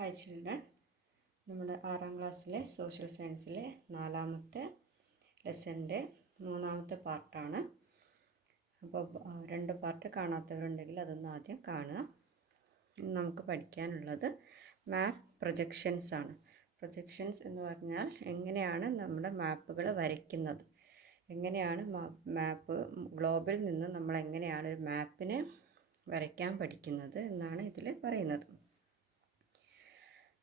Hi children, നമ്മുടെ 6ാം ക്ലാസ്സിലെ social സയൻസിലെ 4ാമത്തെ ലെസൻ്റെ 3ാമത്തെ പാർട്ടാണ്. അപ്പോൾ 2 പാർട്ട് കാണാത്തവരുണ്ടെങ്കിൽ അതൊന്ന് ആദ്യം കാണുക. നമുക്ക് പഠിക്കാനുള്ളത് മാപ്പ് പ്രൊജക്ഷൻസ് ആണ്. പ്രൊജക്ഷൻസ് എന്ന് പറഞ്ഞാൽ എങ്ങനെയാണ് നമ്മുടെ മാപ്പുകൾ വരയ്ക്കുന്നത്, എങ്ങനെയാണ് മാപ്പ് ഗ്ലോബിൽ നിന്ന് നമ്മൾ എങ്ങനെയാണ് ഒരു മാപ്പിനെ വരയ്ക്കാൻ പഠിക്കുന്നത് എന്നാണ് ഇതിൽ പറയുന്നത്.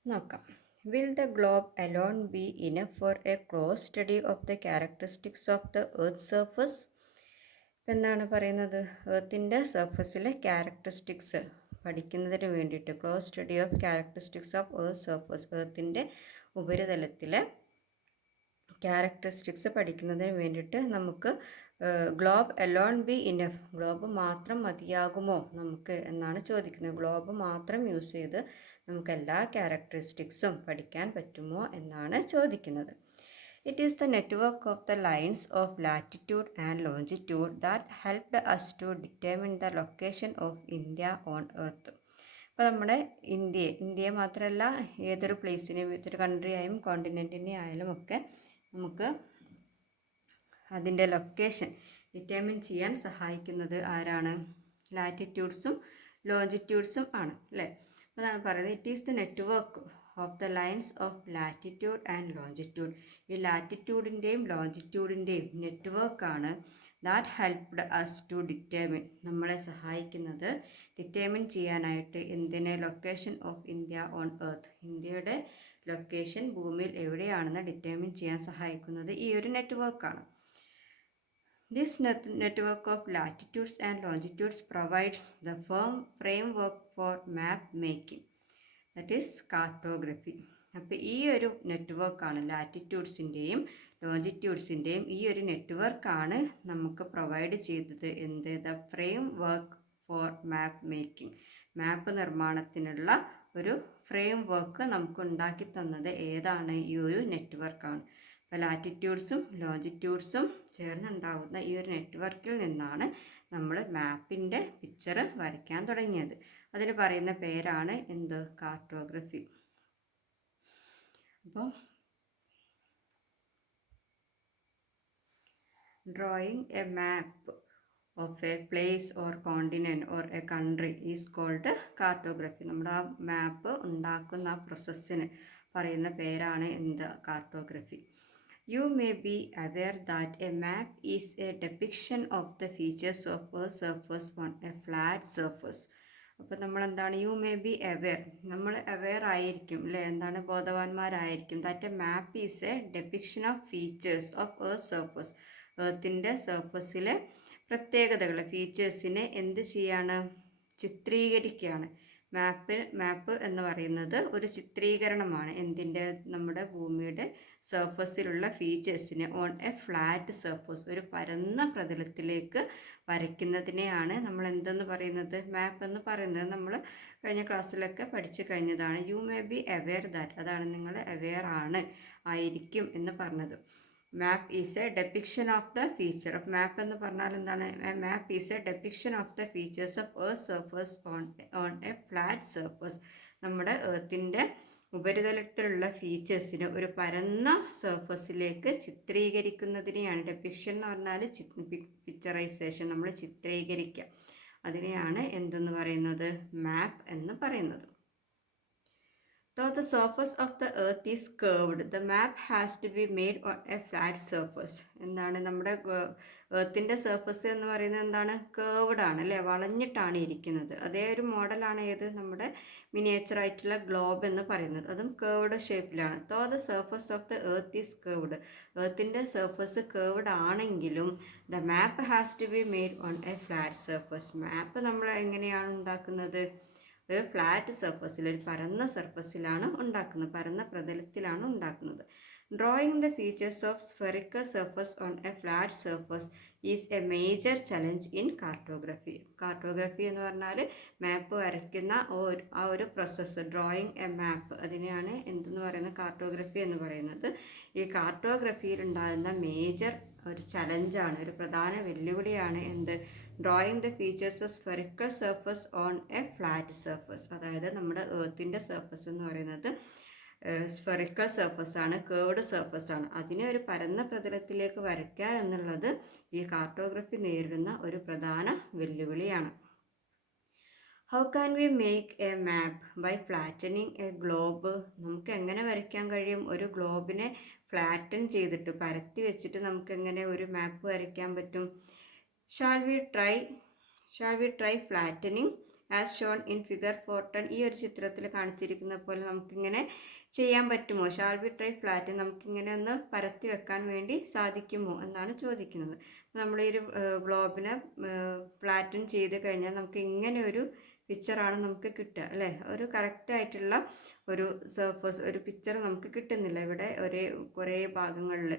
നോക്കാം. Will the globe alone be enough for a close study of the characteristics of the Earth's surface? എന്താണ് പറയുന്നത്? എർത്തിൻ്റെ സർഫസിലെ ക്യാരക്ടറിസ്റ്റിക്സ് പഠിക്കുന്നതിന് വേണ്ടിയിട്ട് close study of characteristics of earth surface, എർത്തിൻ്റെ ഉപരിതലത്തിലെ ക്യാരക്ടറിസ്റ്റിക്സ് പഠിക്കുന്നതിന് വേണ്ടിയിട്ട് നമുക്ക് globe alone be enough, globe മാത്രം മതിയാകുമോ നമുക്ക് എന്നാണ് ചോദിക്കുന്നത്. ഗ്ലോബ് മാത്രം യൂസ് ചെയ്ത് നമുക്ക് എല്ലാ ക്യാരക്ടറിസ്റ്റിക്സും പഠിക്കാൻ പറ്റുമോ എന്നാണ് ചോദിക്കുന്നത്. It is the network of the lines of latitude and longitude that helped us to determine the location of India on earth. അപ്പോൾ നമ്മുടെ ഇന്ത്യയെ മാത്രമല്ല ഏതൊരു പ്ലേസിനെയും, ഏതൊരു കൺട്രി ആയാലും കോണ്ടിനെൻറ്റിനെ ആയാലും ഒക്കെ നമുക്ക് അതിൻ്റെ ലൊക്കേഷൻ ഡിറ്റർമിൻ ചെയ്യാൻ സഹായിക്കുന്നത് ആരാണ്? ലാറ്റിറ്റ്യൂഡ്സും ലോഞ്ചിറ്റ്യൂഡ്സും ആണ് അല്ലേ. അതാണ് പറയുന്നത് it is the network of the lines of latitude and longitude. ഈ ലാറ്റിറ്റ്യൂഡിൻ്റെയും ലോഞ്ചിറ്റ്യൂഡിൻ്റെയും നെറ്റ്വർക്കാണ് that helped us to determine, നമ്മളെ സഹായിക്കുന്നത് ഡിറ്റർമിൻ ചെയ്യാനായിട്ട് എന്തിനെ? Location of India on earth, ഇന്ത്യയുടെ ലൊക്കേഷൻ ഭൂമിയിൽ എവിടെയാണെന്ന് ഡിറ്റർമിൻ ചെയ്യാൻ സഹായിക്കുന്നത് ഈ ഒരു നെറ്റ്വർക്കാണ്. This network of latitudes and longitudes provides the firm framework for map making, that is cartography. അപ്പോൾ ഈ ഒരു നെറ്റ്വർക്കാണ്, ലാറ്റിറ്റ്യൂഡ്സിൻ്റെയും ലോഞ്ചിറ്റ്യൂഡ്സിൻ്റെയും ഈ ഒരു നെറ്റ്വർക്കാണ് നമുക്ക് പ്രൊവൈഡ് ചെയ്തത് എന്ത്? The framework for map making, map നിർമ്മാണത്തിനുള്ള ഒരു ഫ്രെയിം വർക്ക് നമുക്ക് ഉണ്ടാക്കി തന്നത് ഏതാണ്? ഈ ഒരു നെറ്റ്വർക്കാണ്. അപ്പോൾ ലാറ്റിറ്റ്യൂഡ്സും ലോഞ്ചിറ്റ്യൂഡ്സും ചേർന്നുണ്ടാകുന്ന ഈ ഒരു നെറ്റ്വർക്കിൽ നിന്നാണ് നമ്മൾ മാപ്പിൻ്റെ പിക്ചർ വരയ്ക്കാൻ തുടങ്ങിയത്. അതിന് പറയുന്ന പേരാണ് എന്ത്? കാർട്ടോഗ്രഫി. അപ്പോൾ drawing a map of a place or continent or a country is called cartography. നമ്മുടെ ആ മാപ്പ് ഉണ്ടാക്കുന്ന ആ പ്രോസസ്സിന് പറയുന്ന പേരാണ് എന്ത്? Cartography. You may be aware that a map is a depiction of the features of a surface on a flat surface. അപ്പോൾ നമ്മളെന്താണ്? യു മേ ബി അവെയർ, നമ്മൾ അവെയർ ആയിരിക്കും അല്ലേ, എന്താണ്? ബോധവാന്മാരായിരിക്കും. That a map is a depiction of features of a surface, എർത്തിൻ്റെ സർഫസിലെ പ്രത്യേകതകൾ, ഫീച്ചേഴ്സിനെ എന്ത് ചെയ്യാണ്? ചിത്രീകരിക്കുകയാണ്. മാപ്പ് എന്ന് പറയുന്നത് ഒരു ചിത്രീകരണമാണ്. എന്തിൻ്റെ? നമ്മുടെ ഭൂമിയുടെ സർഫസിലുള്ള ഫീച്ചേഴ്സിനെ ഓൺ എ ഫ്ലാറ്റ് സർഫസ്, ഒരു പരന്ന പ്രതലത്തിലേക്ക് വരയ്ക്കുന്നതിനെയാണ് നമ്മൾ എന്തെന്ന് പറയുന്നത്? മാപ്പ് എന്ന് പറയുന്നത്. നമ്മൾ കഴിഞ്ഞ ക്ലാസ്സിലൊക്കെ പഠിച്ചു കഴിഞ്ഞതാണ്. You may be aware that, അതാണ് നിങ്ങൾ അവെയർ ആണ്, ആയിരിക്കും എന്ന് പറഞ്ഞത്. Map is a depiction of the feature of, map എന്ന് പറഞ്ഞാൽ എന്താണ്? Map is a depiction of the features of a surface on a flat surface. നമ്മുടെ എർത്തിൻ്റെ ഉപരിതലത്തിലുള്ള ഫീച്ചേഴ്സിന് ഒരു പരന്ന സർഫസിലേക്ക് ചിത്രീകരിക്കുന്നതിനെയാണ് ഡെപിക്ഷൻ എന്ന് പറഞ്ഞാൽ പിക്ചറൈസേഷൻ, നമ്മൾ ചിത്രീകരിക്കുക. അതിനെയാണ് എന്തെന്ന് പറയുന്നത്? മാപ്പ് എന്ന് പറയുന്നത്. Though the surface of the earth is curved, the map has to be made on a flat surface. എന്താണ്? നമ്മുടെ എർത്തിൻ്റെ സർഫസ് എന്ന് പറയുന്നത് എന്താണ്? കേർവ്ഡ് ആണ് അല്ലേ, വളഞ്ഞിട്ടാണ് ഇരിക്കുന്നത്. അതേ ഒരു മോഡലാണ് ഏത്? നമ്മുടെ മിനിയേച്ചർ ആയിട്ടുള്ള ഗ്ലോബ് എന്ന് പറയുന്നത്, അതും കേർവ്ഡ് ഷേപ്പിലാണ്. Though the surface of the earth is curved, എർത്തിൻ്റെ സർഫസ് കേർവ്ഡ് ആണെങ്കിലും the map has to be made on a flat surface. മാപ്പ് നമ്മൾ എങ്ങനെയാണ് ഉണ്ടാക്കുന്നത്? ഒരു ഫ്ലാറ്റ് സർഫസിൽ, ഒരു പരന്ന സർഫസിലാണ് ഉണ്ടാക്കുന്നത്, പരന്ന പ്രതലത്തിലാണ് ഉണ്ടാക്കുന്നത്. Drawing the features of spherical surface on a flat surface is A major challenge in cartography. Cartography എന്ന് പറഞ്ഞാൽ മാപ്പ് വരയ്ക്കുന്ന ആ ഒരു പ്രോസസ്സ്, ഡ്രോയിങ് എ മാപ്പ്, അതിനെയാണ് എന്തെന്ന് പറയുന്നത്? കാർട്ടോഗ്രഫി എന്ന് പറയുന്നത്. ഈ കാർട്ടോഗ്രഫിയിൽ ഉണ്ടാകുന്ന മേജർ ഒരു ചലഞ്ചാണ്, ഒരു പ്രധാന വെല്ലുവിളിയാണ് എന്ത്? Drawing the features of spherical surface on a flat surface. അതായത് നമ്മുടെ എർത്തിൻ്റെ സർഫസ് എന്ന് പറയുന്നത് സ്ഫെറിക്കൽ സർഫസ് ആണ്, കേർവ്ഡ് സർഫസ് ആണ്. അതിനെ ഒരു പരന്ന പ്രതലത്തിലേക്ക് വരയ്ക്കുക എന്നുള്ളത് ഈ കാർട്ടോഗ്രഫി നേരിടുന്ന ഒരു പ്രധാന വെല്ലുവിളിയാണ്. How can we make a map by flattening a globe? നമുക്ക് എങ്ങനെ വരയ്ക്കാൻ കഴിയും? ഒരു ഗ്ലോബിനെ ഫ്ലാറ്റൻ ചെയ്തിട്ട് പരത്തി വെച്ചിട്ട് നമുക്ക് എങ്ങനെ ഒരു മാപ്പ് വരയ്ക്കാൻ പറ്റും? Shall we try flattening as shown in figure 410? ഈ ഒരു ചിത്രത്തിൽ കാണിച്ചിരിക്കുന്ന പോലെ നമുക്കിങ്ങനെ ചെയ്യാൻ പറ്റുമോ? ഷാൽ വി ട്രൈ ഫ്ലാറ്റൻ, നമുക്കിങ്ങനെ ഒന്ന് പരത്തി വെക്കാൻ വേണ്ടി സാധിക്കുമോ എന്നാണ് ചോദിക്കുന്നത്. നമ്മൾ ഈ ഒരു ഗ്ലോബിനെ ഫ്ലാറ്റൻ ചെയ്ത് കഴിഞ്ഞാൽ നമുക്ക് ഇങ്ങനെ ഒരു പിക്ചറാണ് നമുക്ക് കിട്ടുക അല്ലേ. ഒരു കറക്റ്റായിട്ടുള്ള ഒരു സർഫസ്, ഒരു പിക്ചർ നമുക്ക് കിട്ടുന്നില്ല. ഇവിടെ കുറേ ഭാഗങ്ങളിൽ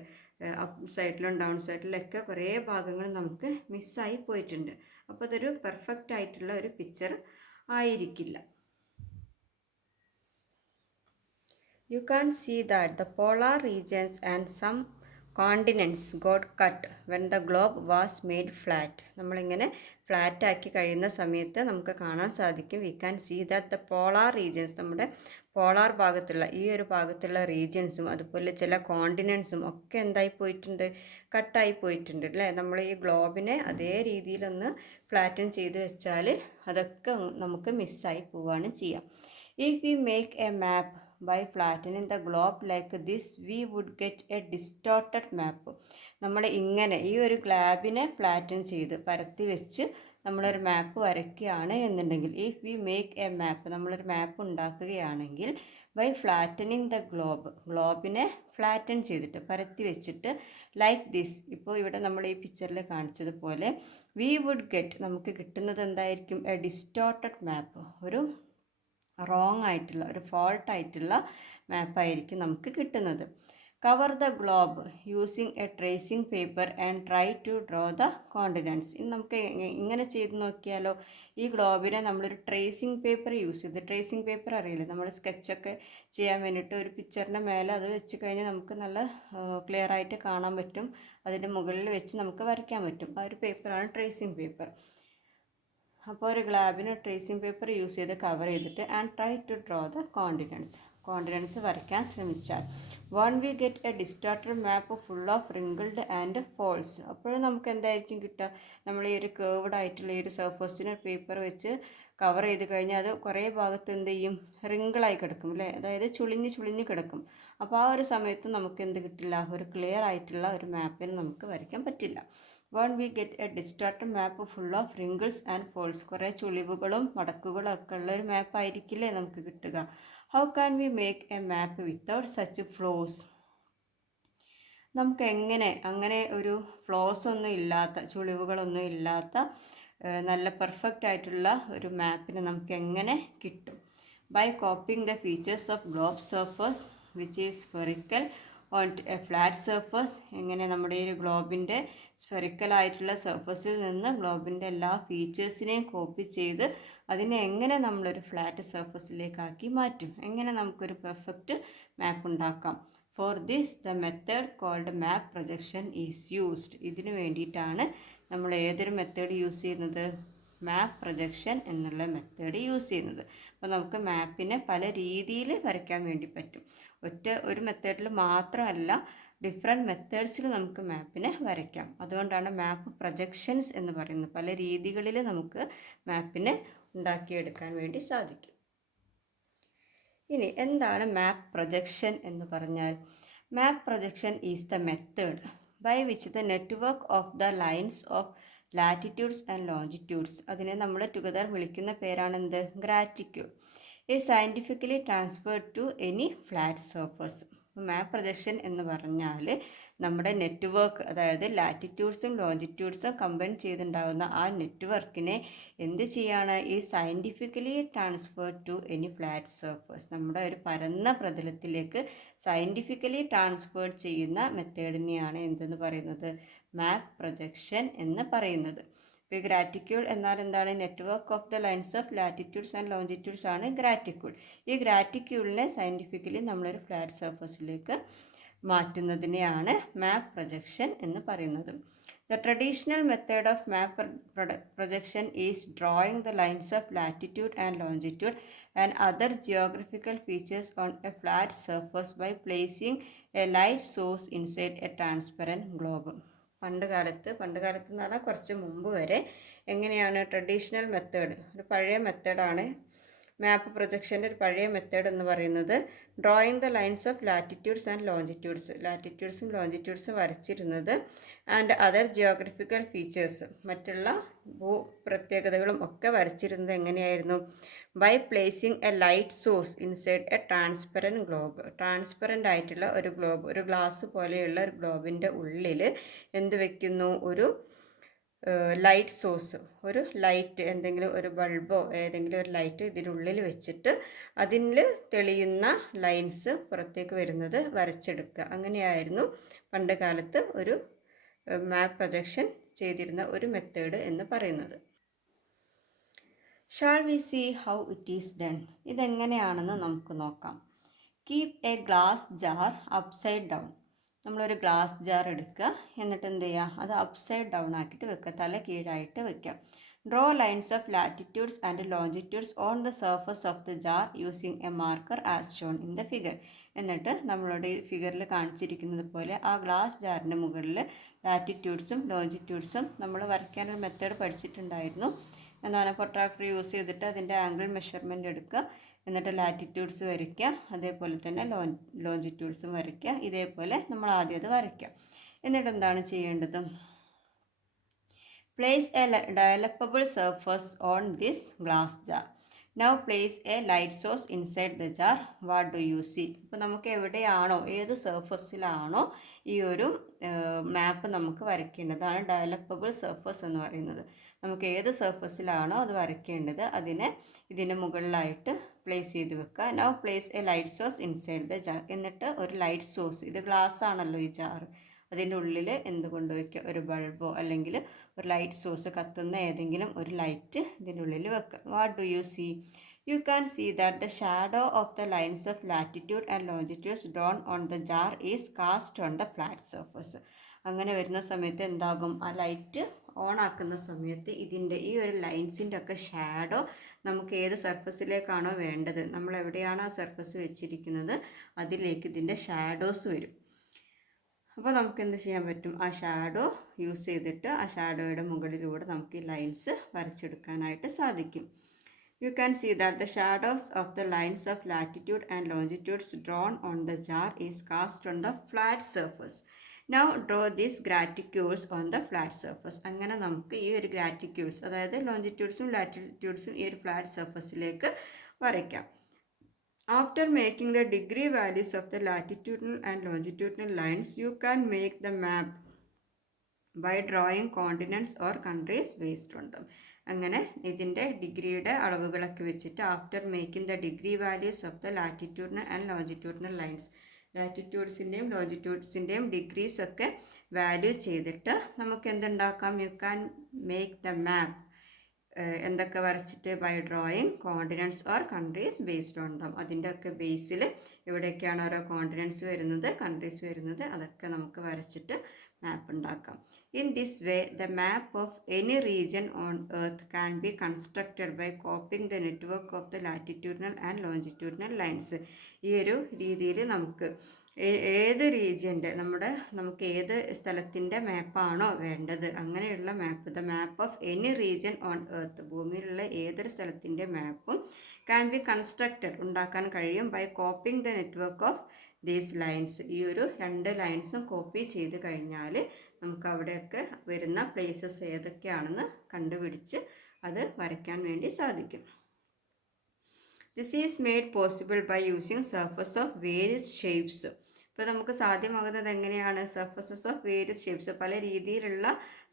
അപ്പ് സൈഡിലും ഡൗൺ സൈഡിലൊക്കെ കുറേ ഭാഗങ്ങൾ നമുക്ക് മിസ്സായി പോയിട്ടുണ്ട്. അപ്പോൾ അതൊരു പെർഫെക്റ്റ് ആയിട്ടുള്ള ഒരു പിക്ചർ ആയിരിക്കില്ല. You can see that the polar regions and some continents got cut when the globe was made flat. നമ്മളിങ്ങനെ ഫ്ലാറ്റ് ആക്കി കഴിയുന്ന സമയത്ത് നമുക്ക് കാണാൻ സാധിക്കും. We can see that the polar regions, നമ്മുടെ പോളാർ ഭാഗത്തുള്ള ഈ ഒരു ഭാഗത്തുള്ള റീജിയൻസും അതുപോലെ ചില കോണ്ടിനെൻസും ഒക്കെ എന്തായി പോയിട്ടുണ്ട്, കട്ടായി പോയിട്ടുണ്ട് അല്ലേ. നമ്മൾ ഈ ഗ്ലോബിനെ അതേ രീതിയിലൊന്ന് ഫ്ലാറ്റൻ ചെയ്ത് വെച്ചാൽ അതൊക്കെ നമുക്ക് മിസ്സായി പോവുകയാണ് ചെയ്യുക. If we make a map by flattening the globe like this, we would get a distorted map. നമ്മൾ ഇങ്ങനെ ഈ ഒരു ഗ്ലോബിനെ ഫ്ലാറ്റൻ ചെയ്ത് പരത്തി വെച്ച് നമ്മളൊരു മാപ്പ് വരയ്ക്കുകയാണ് എന്നുണ്ടെങ്കിൽ, ഇഫ് വി മേക്ക് എ മാപ്പ്, നമ്മളൊരു മാപ്പ് ഉണ്ടാക്കുകയാണെങ്കിൽ ബൈ ഫ്ലാറ്റനിങ് ദ ഗ്ലോബിനെ ഫ്ലാറ്റൻ ചെയ്തിട്ട് പരത്തി വെച്ചിട്ട് ലൈക്ക് ദിസ്, ഇപ്പോൾ ഇവിടെ നമ്മൾ ഈ പിക്ചറിൽ കാണിച്ചതുപോലെ വി വുഡ് ഗെറ്റ്, നമുക്ക് കിട്ടുന്നത് എന്തായിരിക്കും? എ ഡിസ്റ്റോർട്ടഡ് മാപ്പ്, ഒരു റോങ് ആയിട്ടുള്ള ഒരു ഫോൾട്ട് ആയിട്ടുള്ള മാപ്പായിരിക്കും നമുക്ക് കിട്ടുന്നത്. Cover the globe using a tracing paper and try to draw the continents. ഇനി നമുക്ക് ഇങ്ങനെ ചെയ്ത് നോക്കിയാലോ? ഈ ഗ്ലോബിനെ നമ്മളൊരു ട്രേസിങ് പേപ്പർ യൂസ് ചെയ്ത്, ട്രേസിങ് പേപ്പർ അറിയില്ലേ, നമ്മൾ സ്കെച്ചൊക്കെ ചെയ്യാൻ വേണ്ടിയിട്ട് ഒരു പിക്ചറിൻ്റെ മേലെ അത് വെച്ച് കഴിഞ്ഞാൽ നമുക്ക് നല്ല ക്ലിയർ ആയിട്ട് കാണാൻ പറ്റും. അതിൻ്റെ മുകളിൽ വെച്ച് നമുക്ക് വരയ്ക്കാൻ പറ്റും. ആ ഒരു പേപ്പറാണ് ട്രേസിങ് പേപ്പർ. അപ്പോൾ ഒരു ഗ്ലോബിന് ട്രേസിങ് പേപ്പർ യൂസ് ചെയ്ത് കവർ ചെയ്തിട്ട് and try to draw the continents വരയ്ക്കാൻ ശ്രമിച്ചാൽ when we get a distorted map full of wrinkled and folds. അപ്പോഴും നമുക്ക് എന്തായിരിക്കും കിട്ടുക? നമ്മൾ ഈ ഒരു കേർവ്ഡ് ആയിട്ടുള്ള ഈ ഒരു സർഫസിന് പേപ്പർ വെച്ച് കവർ ചെയ്ത് കഴിഞ്ഞാൽ അത് കുറേ ഭാഗത്ത് എന്ത് ചെയ്യും? റിങ്കിളായി കിടക്കും അല്ലേ, അതായത് ചുളിഞ്ഞ് കിടക്കും. അപ്പോൾ ആ ഒരു സമയത്ത് നമുക്ക് എന്ത് കിട്ടില്ല? ഒരു ക്ലിയർ ആയിട്ടുള്ള ഒരു മാപ്പിന് നമുക്ക് വരയ്ക്കാൻ പറ്റില്ല. When we get a distorted map full of wrinkles and folds, കുറേ ചുളിവുകളും മടക്കുകളും ഒക്കെ ഉള്ള ഒരു മാപ്പായിരിക്കില്ലേ നമുക്ക് കിട്ടുക. How can we make a map without such flaws? നമുക്ക് അങ്ങനെ ഒരു ഫ്ലോസ് ഒന്നും ഇല്ലാത്ത, ചുളിവുകളൊന്നും ഇല്ലാത്ത നല്ല പെർഫെക്റ്റ് ആയിട്ടുള്ള ഒരു മാപ്പിന് നമുക്ക് എങ്ങനെ കിട്ടും? By copying the features of globe surface which is spherical on a flat surface. എങ്ങനെ നമ്മുടെ ഈ ഒരു ഗ്ലോബിൻ്റെ സ്ഫെറിക്കൽ ആയിട്ടുള്ള സർഫസിൽ നിന്ന് ഗ്ലോബിൻ്റെ എല്ലാ ഫീച്ചേഴ്സിനെയും കോപ്പി ചെയ്ത് അതിനെ എങ്ങനെ നമ്മളൊരു ഫ്ലാറ്റ് സർഫസിലേക്കാക്കി മാറ്റും? എങ്ങനെ നമുക്കൊരു പെർഫെക്റ്റ് മാപ്പ് ഉണ്ടാക്കാം? For this the method called map projection is used. ഇതിനു വേണ്ടിയിട്ടാണ് നമ്മൾ ഏതൊരു മെത്തേഡ് യൂസ് ചെയ്യുന്നത്? മാപ്പ് പ്രൊജക്ഷൻ എന്നുള്ള മെത്തേഡ് യൂസ് ചെയ്യുന്നത്. അപ്പോൾ നമുക്ക് മാപ്പിനെ പല രീതിയിൽ വരയ്ക്കാൻ വേണ്ടി പറ്റും. ഒരു മെത്തേഡിൽ മാത്രമല്ല, ഡിഫറെൻറ്റ് മെത്തേഡ്സിൽ നമുക്ക് മാപ്പിനെ വരയ്ക്കാം. അതുകൊണ്ടാണ് മാപ്പ് പ്രൊജക്ഷൻസ് എന്ന് പറയുന്നത്. പല രീതികളിൽ നമുക്ക് മാപ്പിനെ ഉണ്ടാക്കിയെടുക്കാൻ വേണ്ടി സാധിക്കും. ഇനി എന്താണ് മാപ്പ് പ്രൊജക്ഷൻ എന്ന് പറഞ്ഞാൽ? Map projection is the method by which the network of the lines of latitudes and longitudes, അതിനെ നമ്മൾ ടുഗദർ വിളിക്കുന്ന പേരാണെന്ത്? Gratitude. Is scientifically transferred to any flat surface. Map projection എന്ന് പറഞ്ഞാൽ നമ്മുടെ നെറ്റ്വർക്ക്, അതായത് ലാറ്റിറ്റ്യൂഡ്സും ലോഞ്ചിറ്റ്യൂഡ്സും കമ്പൈൻ ചെയ്തുണ്ടാകുന്ന ആ നെറ്റ്വർക്കിനെ എന്ത് ചെയ്യാണ്? ഈ scientifically transferred to any flat surface, നമ്മുടെ ഒരു പരന്ന പ്രതലത്തിലേക്ക് സയൻറ്റിഫിക്കലി ട്രാൻസ്ഫേർഡ് ചെയ്യുന്ന മെത്തേഡിനെയാണ് എന്തെന്ന് പറയുന്നത്? മാപ്പ് പ്രൊജക്ഷൻ എന്ന് പറയുന്നത്. ഇപ്പോൾ ഗ്രാറ്റിറ്റ്യൂഡ് എന്നാൽ എന്താണ്? Network of the lines of latitudes and longitudes ആണ് ഗ്രാറ്റിറ്റ്യൂഡ്. ഈ ഗ്രാറ്റിറ്റ്യൂഡിനെ സയൻറ്റിഫിക്കലി നമ്മളൊരു ഫ്ലാറ്റ് സർഫസിലേക്ക് മാറ്റുന്നതിനെയാണ് മാപ്പ് പ്രൊജക്ഷൻ എന്ന് പറയുന്നത്. The traditional method of map projection is drawing the lines of latitude and longitude and other geographical features on a flat surface by placing a light source inside a transparent globe. പണ്ട് കാലത്ത് എന്ന് പറഞ്ഞാൽ കുറച്ച് മുമ്പ് വരെ എങ്ങനെയാണ് traditional method, ഒരു പഴയ മെത്തേഡാണ് മാപ്പ് പ്രൊജക്ഷൻ്റെ ഒരു പഴയ മെത്തേഡ് എന്ന് പറയുന്നത്. Drawing the lines of latitudes and longitudes, ലാറ്റിറ്റ്യൂഡ്സും ലോഞ്ചിറ്റ്യൂഡ്സും വരച്ചിരുന്നത്. ആൻഡ് അതർ ജിയോഗ്രഫിക്കൽ ഫീച്ചേഴ്സ്, മറ്റുള്ള പ്രത്യേകതകളും ഒക്കെ വരച്ചിരുന്നത് എങ്ങനെയായിരുന്നു? By placing a light source inside a transparent globe. Transparent ആയിട്ടുള്ള ഒരു ഗ്ലോബ്, ഒരു ഗ്ലാസ് പോലെയുള്ള ഒരു ഗ്ലോബിൻ്റെ ഉള്ളിൽ എന്ത് വയ്ക്കുന്നു? ഒരു ലൈറ്റ് സോഴ്സ്, ഒരു ലൈറ്റ്, എന്തെങ്കിലും ഒരു ബൾബോ ഏതെങ്കിലും ഒരു ലൈറ്റ് ഇതിനുള്ളിൽ വെച്ചിട്ട് അതിൽ തെളിയുന്ന ലൈൻസ് പുറത്തേക്ക് വരുന്നത് വരച്ചെടുക്കുക. അങ്ങനെയായിരുന്നു പണ്ട് കാലത്ത് ഒരു മാപ്പ് പ്രൊജക്ഷൻ ചെയ്തിരുന്ന ഒരു മെത്തേഡ് എന്ന് പറയുന്നത്. Shall we see how it is done? ഇതെങ്ങനെയാണെന്ന് നമുക്ക് നോക്കാം. Keep a glass jar upside down. നമ്മളൊരു ഗ്ലാസ് ജാർ എടുക്കുക, എന്നിട്ട് എന്ത് ചെയ്യുക? അത് അപ്സൈഡ് ഡൗൺ ആക്കിയിട്ട് വെക്കുക, തല കീഴായിട്ട് വെക്കുക. Draw lines of latitudes and longitudes on the surface of the jar using A marker as shown in the figure. എന്നിട്ട് നമ്മളുടെ ഫിഗറിൽ കാണിച്ചിരിക്കുന്നത് പോലെ ആ ഗ്ലാസ് ജാറിൻ്റെ മുകളിൽ ലാറ്റിറ്റ്യൂഡ്സും ലോഞ്ചിറ്റ്യൂഡ്സും നമ്മൾ വരയ്ക്കാനൊരു മെത്തേഡ് പഠിച്ചിട്ടുണ്ടായിരുന്നു. എന്താണ്? പ്രൊട്രാക്ടർ യൂസ് ചെയ്തിട്ട് അതിൻ്റെ ആംഗിൾ മെഷർമെൻറ്റ് എടുക്കുക, എന്നിട്ട് ലാറ്റിറ്റ്യൂഡ്സ് വരയ്ക്കുക, അതേപോലെ തന്നെ ലോഞ്ചിറ്റ്യൂഡ്സും വരയ്ക്കുക. ഇതേപോലെ നമ്മൾ ആദ്യം അത് വരയ്ക്കുക. എന്നിട്ട് എന്താണ് ചെയ്യേണ്ടത്? Place a developable surface on this glass jar. Now place a light source inside the jar. What do you see? ഇപ്പോൾ നമുക്ക് എവിടെയാണോ, ഏത് സർഫസിലാണോ ഈ ഒരു മാപ്പ് നമുക്ക് വരയ്ക്കേണ്ടതാണ് ഡയലപ്പബിൾ സർഫസ് എന്ന് പറയുന്നത്. നമുക്ക് ഏത് സർഫസിലാണോ അത് വരയ്ക്കേണ്ടത് അതിനെ ഇതിന് മുകളിലായിട്ട് പ്ലേസ് ചെയ്ത് വെക്കുക. Now place a light source inside the jar. എന്നിട്ട് ഒരു ലൈറ്റ് സോഴ്സ്, ഇത് ഗ്ലാസ് ആണല്ലോ ഈ ജാർ, അതിൻ്റെ ഉള്ളിൽ എന്ത് കൊണ്ടുവയ്ക്കുക? ഒരു ബൾബോ അല്ലെങ്കിൽ ഒരു ലൈറ്റ് സോഴ്സ്, കത്തുന്ന ഏതെങ്കിലും ഒരു ലൈറ്റ് ഇതിൻ്റെ ഉള്ളിൽ വെക്കുക. What do you see? You can see that the shadow of the lines of latitude and longitudes drawn on the jar is cast on the flat surface. അങ്ങനെ വരുന്ന സമയത്ത് എന്താകും? ആ ലൈറ്റ് ഓൺ ആക്കുന്ന സമയത്ത് ഇതിൻ്റെ ഈ ഒരു ലൈൻസിൻ്റെ ഒക്കെ ഷാഡോ നമുക്ക് ഏത് സർഫസിലേക്കാണോ വേണ്ടത്, നമ്മൾ എവിടെയാണോ ആ സർഫസ് വെച്ചിരിക്കുന്നത് അതിലേക്ക് ഇതിൻ്റെ ഷാഡോസ് വരും. അപ്പോൾ നമുക്ക് എന്ത് ചെയ്യാൻ പറ്റും? ആ ഷാഡോ യൂസ് ചെയ്തിട്ട് ആ ഷാഡോയുടെ മുകളിലൂടെ നമുക്ക് ഈ ലൈൻസ് വരച്ചെടുക്കാനായിട്ട് സാധിക്കും. You can see that the shadows of the lines of latitude and longitudes drawn on the jar is cast on the flat surface. Now draw these graticules on the flat surface. അങ്ങനെ നമുക്ക് ഈ ഒരു ഗ്രാറ്റിക്യൂൾസ്, അതായത് ലോഞ്ചിറ്റ്യൂഡ്സും ലാറ്റിറ്റ്യൂഡ്സും ഈ ഒരു flat സർഫസിലേക്ക് വരയ്ക്കാം. After making the degree values of the latitudinal and longitudinal lines, you can make the map by drawing continents or countries based on them. അങ്ങനെ ഇതിൻ്റെ ഡിഗ്രിയുടെ അളവുകളൊക്കെ വെച്ചിട്ട് after making the degree values of the latitudinal and longitudinal lines, ലാറ്റിറ്റ്യൂഡ്സിൻ്റെയും ലോഞ്ചിറ്റ്യൂഡ്സിൻ്റെയും degrees ഒക്കെ value ചെയ്തിട്ട് നമുക്ക് എന്തുണ്ടാക്കാം? You can make the map. എന്തൊക്കെ വരച്ചിട്ട്? By drawing continents or countries based on them. അതിൻ്റെ ഒക്കെ ബേസിൽ എവിടെയൊക്കെയാണ് ഓരോ കോണ്ടിനൻസ് വരുന്നത്, കൺട്രീസ് വരുന്നത്, അതൊക്കെ നമുക്ക് വരച്ചിട്ട് മാപ്പ് ഉണ്ടാക്കാം. In this way the map of any region on earth can be constructed by copying the network of the latitudinal and longitudinal lines. ഈ ഒരു രീതിയിൽ നമുക്ക് ഏത് റീജിയൻ്റെ നമുക്ക് ഏത് സ്ഥലത്തിൻ്റെ മാപ്പാണോ വേണ്ടത് അങ്ങനെയുള്ള map, the map of any region on earth, ഭൂമിയിലുള്ള ഏതൊരു സ്ഥലത്തിൻ്റെ മാപ്പും ക്യാൻ ബി കൺസ്ട്രക്റ്റഡ്, ഉണ്ടാക്കാൻ കഴിയും by copying the network of these lines. ഈ ഒരു രണ്ട് ലൈൻസും കോപ്പി ചെയ്ത് കഴിഞ്ഞാൽ നമുക്ക് അവിടെയൊക്കെ വരുന്ന പ്ലേസസ് ഏതൊക്കെയാണെന്ന് കണ്ടുപിടിച്ച് അത് വരയ്ക്കാൻ വേണ്ടി സാധിക്കും. This is made possible by using surface of various shapes. ഇപ്പോൾ നമുക്ക് സാധ്യമാകുന്നത് എങ്ങനെയാണ്? സർഫസസ് ഓഫ് വേരിയസ് ഷേപ്സ്, പല രീതിയിലുള്ള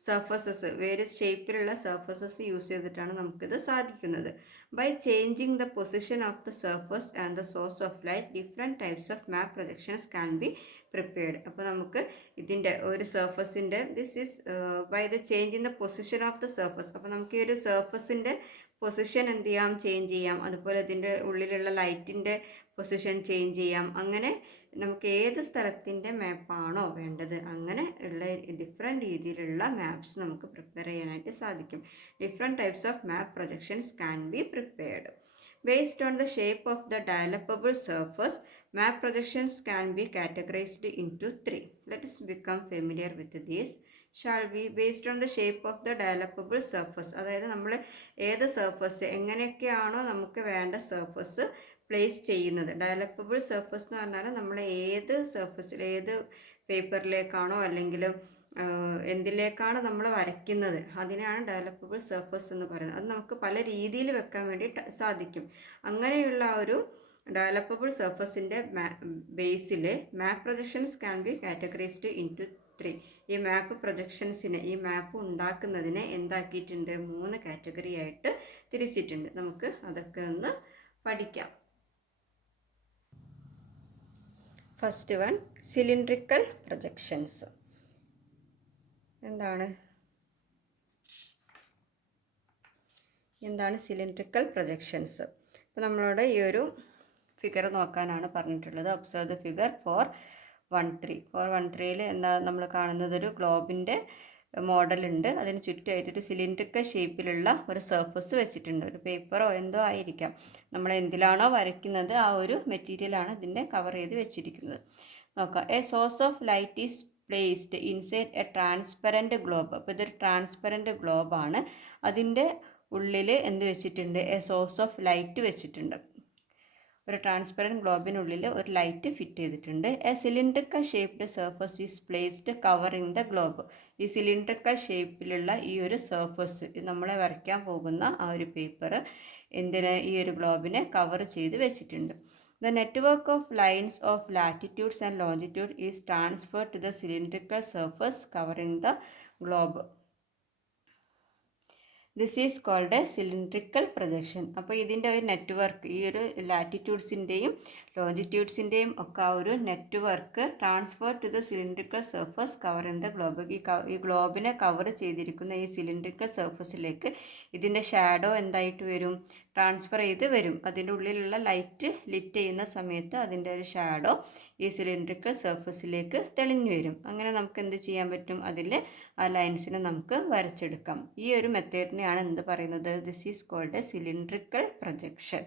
സർഫസസ്, വേരിയസ് ഷേപ്പിലുള്ള സർഫസസ് യൂസ് ചെയ്തിട്ടാണ് നമുക്കിത് സാധിക്കുന്നത്. By changing the position of the surface and the source of light different types of map projections can be prepared. അപ്പോൾ നമുക്ക് ഇതിൻ്റെ ഒരു സർഫസിൻ്റെ this is by the change in the position of the surface. അപ്പോൾ നമുക്ക് ഈ ഒരു സർഫസിൻ്റെ position എന്ത് ചെയ്യാം, ചേഞ്ച് ചെയ്യാം. അതുപോലെ ഇതിൻ്റെ ഉള്ളിലുള്ള ലൈറ്റിൻ്റെ പൊസിഷൻ ചേഞ്ച് ചെയ്യാം. അങ്ങനെ നമുക്ക് ഏത് സ്ഥലത്തിൻ്റെ മാപ്പാണോ വേണ്ടത് അങ്ങനെ ഉള്ള ഡിഫറെൻറ്റ് രീതിയിലുള്ള മാപ്സ് നമുക്ക് പ്രിപ്പയർ ചെയ്യാനായിട്ട് സാധിക്കും. Different types of map projections can be prepared. Based on the shape of the developable surface, map projections can be categorized into three. Let us become familiar with this. Shall we? Based on the shape of the developable surface, അതായത് നമ്മൾ ഏത് surface എങ്ങനെയൊക്കെയാണോ നമുക്ക് വേണ്ട surface place ചെയ്യുന്നത്. ഡെവലപ്പബിൾ surface എന്ന് പറഞ്ഞാൽ നമ്മൾ ഏത് സർഫസിൽ ഏത് പേപ്പറിലേക്കാണോ അല്ലെങ്കിൽ എന്തിലേക്കാണ് നമ്മൾ വരയ്ക്കുന്നത് അതിനാണ് ഡെവലപ്പബിൾ സർഫസ് എന്ന് പറയുന്നത്. അത് നമുക്ക് പല രീതിയിൽ വെക്കാൻ വേണ്ടി സാധിക്കും. അങ്ങനെയുള്ള ഒരു ഡെവലപ്പബിൾ സർഫസിൻ്റെ ബേസിൽ map projections can be categorised into 3. ഈ മാപ്പ് പ്രൊജക്ഷൻസിനെ, ഈ മാപ്പ് ഉണ്ടാക്കുന്നതിനെ എന്താക്കിയിട്ടുണ്ട്, 3 കാറ്റഗറി ആയിട്ട് തിരിച്ചിട്ടുണ്ട്. നമുക്ക് അതൊക്കെ ഒന്ന് പഠിക്കാം. First one, cylindrical projections. എന്താണ് സിലിണ്ട്രിക്കൽ പ്രൊജക്ഷൻസ്? ഇപ്പോൾ നമ്മളോട് ഈ ഒരു ഫിഗർ നോക്കാനാണ് പറഞ്ഞിട്ടുള്ളത്. Observe the figure 413. 413 എന്താ നമ്മൾ കാണുന്നത്, ഒരു ഗ്ലോബിൻ്റെ മോഡലുണ്ട്. അതിന് ചുറ്റുമായിട്ടൊരു സിലിണ്ട്രിക്കൽ ഷേപ്പിലുള്ള ഒരു സർഫസ് വെച്ചിട്ടുണ്ട്. ഒരു പേപ്പറോ എന്തോ ആയിരിക്കാം. നമ്മൾ എന്തിലാണോ വരയ്ക്കുന്നത് ആ ഒരു മെറ്റീരിയലാണ് ഇതിൻ്റെ കവർ ചെയ്ത് വെച്ചിരിക്കുന്നത്. നോക്കാം. A source of light is placed inside a transparent globe. അപ്പോൾ ഇതൊരു ട്രാൻസ്പെറൻറ്റ് ഗ്ലോബാണ്. അതിൻ്റെ ഉള്ളിൽ എന്ത് വെച്ചിട്ടുണ്ട്, എ സോഴ്സ് ഓഫ് ലൈറ്റ് വെച്ചിട്ടുണ്ട്. ഒരു ട്രാൻസ്പെറൻറ്റ് ഗ്ലോബിനുള്ളിൽ ഒരു ലൈറ്റ് ഫിറ്റ് ചെയ്തിട്ടുണ്ട്. A cylindrical shaped surface is placed covering the globe. ഈ സിലിണ്ട്രിക്കൽ ഷേപ്പിലുള്ള ഈ ഒരു സർഫസ്, നമ്മളെ വരയ്ക്കാൻ പോകുന്ന ആ ഒരു പേപ്പർ ഈ ഒരു ഗ്ലോബിനെ കവർ ചെയ്ത് വെച്ചിട്ടുണ്ട്. The network of lines of latitudes and longitude is transferred to the cylindrical surface covering the globe. This is called a cylindrical projection. അപ്പോൾ ഇതിൻ്റെ ഒരു നെറ്റ്വർക്ക്, ഈ ഒരു ലാറ്റിറ്റ്യൂഡ്സിൻ്റെയും ലോഞ്ചിറ്റ്യൂഡ്സിൻ്റെയും ഒക്കെ ആ ഒരു network transfer to the cylindrical surface cover in the globe. ഈ ഗ്ലോബിനെ കവർ ചെയ്തിരിക്കുന്ന ഈ സിലിണ്ട്രിക്കൽ സർഫസിലേക്ക് ഇതിൻ്റെ ഷാഡോ എന്തായിട്ട് വരും, ട്രാൻസ്ഫർ ചെയ്ത് വരും. അതിൻ്റെ ഉള്ളിലുള്ള ലൈറ്റ് ലിറ്റ് ചെയ്യുന്ന സമയത്ത് അതിൻ്റെ ഒരു ഷാഡോ ഈ സിലിണ്ട്രിക്കൽ സർഫസിലേക്ക് തെളിഞ്ഞു വരും. അങ്ങനെ നമുക്ക് എന്ത് ചെയ്യാൻ പറ്റും, അതിൽ ആ ലൈൻസിനെ നമുക്ക് വരച്ചെടുക്കാം. ഈ ഒരു മെത്തേഡിനെയാണ് എന്ത് പറയുന്നത്, this is called a cylindrical projection.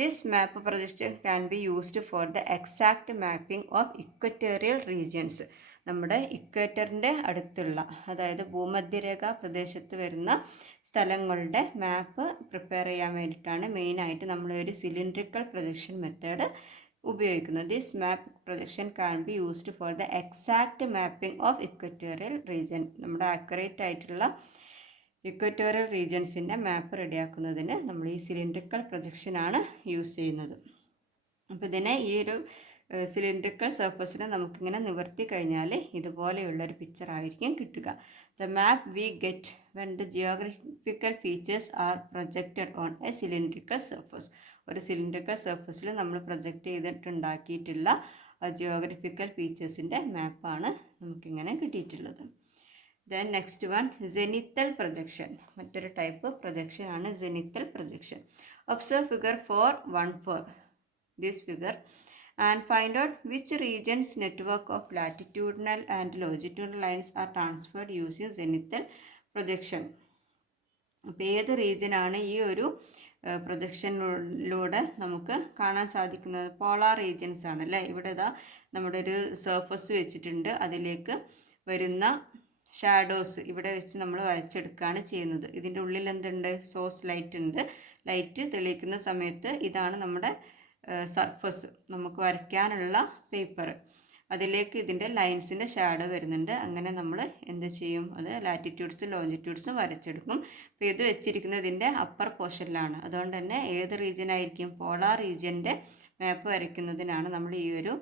This map projection can be used for the exact mapping of equatorial regions. നമ്മുടെ ഇക്വേറ്ററിൻ്റെ അടുത്തുള്ള, അതായത് ഭൂമധ്യരേഖ പ്രദേശത്ത് വരുന്ന സ്ഥലങ്ങളുടെ മാപ്പ് പ്രിപ്പയർ ചെയ്യാൻ വേണ്ടിയിട്ടാണ് മെയിനായിട്ട് നമ്മൾ ഒരു സിലിണ്ട്രിക്കൽ പ്രൊജക്ഷൻ മെത്തേഡ് ഉപയോഗിക്കുന്നത്. This map projection can be used for the exact mapping of equatorial region. നമ്മുടെ ആക്യുറേറ്റ് ആയിട്ടുള്ള ഇക്വറ്റോറിയൽ റീജിയൻസിൻ്റെ മാപ്പ് റെഡിയാക്കുന്നതിന് നമ്മൾ ഈ സിലിണ്ട്രിക്കൽ പ്രൊജക്ഷനാണ് യൂസ് ചെയ്യുന്നത്. അപ്പോൾ ഇതിനെ ഈ ഒരു സിലിണ്ട്രിക്കൽ സർഫസിനെ നമുക്കിങ്ങനെ നിവർത്തി കഴിഞ്ഞാൽ ഇതുപോലെയുള്ളൊരു പിക്ചറായിരിക്കും കിട്ടുക. The map we get when the geographical features are projected on a cylindrical surface. ഒരു സിലിണ്ട്രിക്കൽ സർഫസിൽ നമ്മൾ പ്രൊജക്റ്റ് ചെയ്തിട്ടുണ്ടാക്കിയിട്ടുള്ള ജിയോഗ്രഫിക്കൽ ഫീച്ചേഴ്സിൻ്റെ മാപ്പാണ് നമുക്കിങ്ങനെ കിട്ടിയിട്ടുള്ളത്. Then next one, zenithal projection. മറ്റൊരു ടൈപ്പ് പ്രൊജക്ഷനാണ് zenithal projection. Observe figure 414, this figure, and find out which region's network of latitudinal and longitudinal lines are transferred using zenithal projection. അപ്പോൾ ഏത് റീജിയനാണ് ഈ ഒരു പ്രൊജക്ഷനിലൂടെ നമുക്ക് കാണാൻ സാധിക്കുന്നത്, പോളാർ റീജിയൻസ് ആണ് അല്ലേ. ഇവിടെ ഇതാ നമ്മുടെ ഒരു സർഫസ് വെച്ചിട്ടുണ്ട്, അതിലേക്ക് വരുന്ന ഷാഡോസ് ഇവിടെ വെച്ച് നമ്മൾ വരച്ചെടുക്കുകയാണ് ചെയ്യുന്നത്. ഇതിൻ്റെ ഉള്ളിൽ എന്തുണ്ട്, സോഴ്സ് ലൈറ്റ് ഉണ്ട്. ലൈറ്റ് തെളിയിക്കുന്ന സമയത്ത് ഇതാണ് നമ്മുടെ സർഫസ്, നമുക്ക് വരയ്ക്കാനുള്ള പേപ്പർ. അതിലേക്ക് ഇതിൻ്റെ ലൈൻസിൻ്റെ ഷാഡോ വരുന്നുണ്ട്. അങ്ങനെ നമ്മൾ എന്ത് ചെയ്യും, അത് ലാറ്റിറ്റ്യൂഡ്സും ലോഞ്ചിറ്റ്യൂഡ്സും വരച്ചെടുക്കും. അപ്പോൾ ഇത് വെച്ചിരിക്കുന്നത് ഇതിൻ്റെ അപ്പർ പോർഷനിലാണ്. അതുകൊണ്ട് തന്നെ ഏത് റീജിയൻ ആയിരിക്കും, പോളാർ റീജിയൻ്റെ മാപ്പ് വരയ്ക്കുന്നതിനാണ് നമ്മൾ ഈ ഒരു